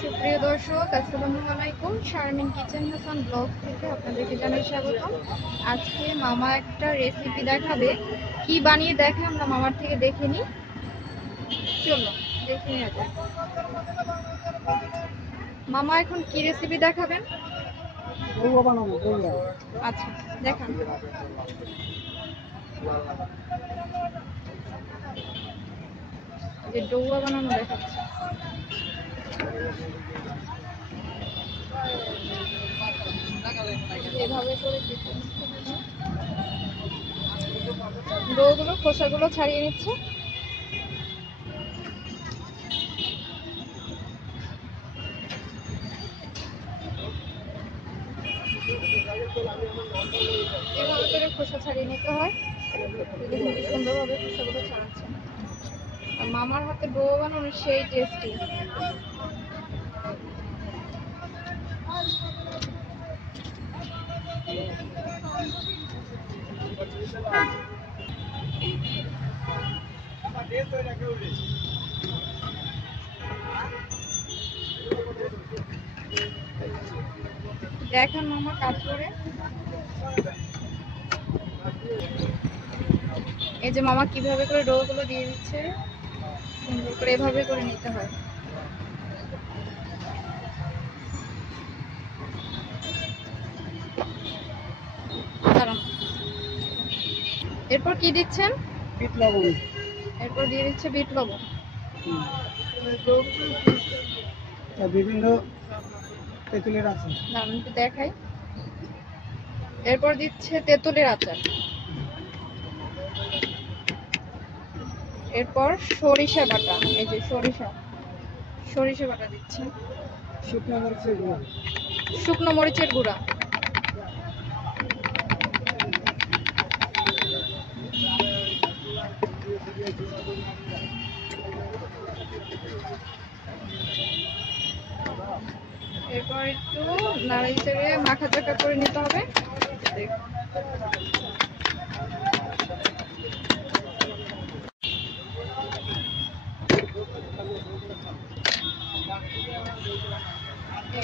সুপ্রিয় দর্শক, আসসালামু আলাইকুম। শারমিন কিচেন হাসান ব্লগ থেকে আপনাদেরকে জানাই স্বাগতম। আজকে মামা একটা রেসিপি দেখাবে। কি বানিয়ে দেখে আমরা মামার থেকে দেখে নিই। চলো দেখে নেওয়া যাক। মামা এখন কি রেসিপি দেখাবেন? আচ্ছা, দেখান। যে ডৌয়া বানানো দেখাচ্ছে। এভাবে করে ডোগুলো খোসাগুলো ছাড়িয়ে নিচ্ছে। এভাবে করে খোসা ছাড়িয়ে নিতে হয়। দেখুন কি সুন্দরভাবে খোসাগুলো ছাড়াচ্ছে। আর মামার হাতে ডো বানানো সেই টেস্টি। দেখেন মামা কাজ করে। এই যে মামা কিভাবে করে ডো গুলো দিয়ে দিচ্ছে, সুন্দর করে এভাবে করে নিতে হয়। এরপর কি দিচ্ছেন? বিট লবণ। এরপর দিয়ে দিচ্ছে বিট লবণ। বিভিন্ন তেঁতুলের আচার। দাম একটু দেখাই। এরপর দিচ্ছে তেঁতুলের আচার। এরপর সরিষা বাটা। এই যে সরিষা বাটা দিচ্ছে। শুকনো মরিচের গুঁড়া। এরপর একটু নাড়াই চেড়ে মাখা চাকা করে নিতে হবে।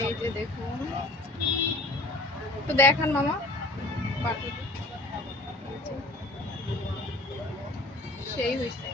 এই যে দেখুন, একটু দেখান মামা। সেই হয়েছে।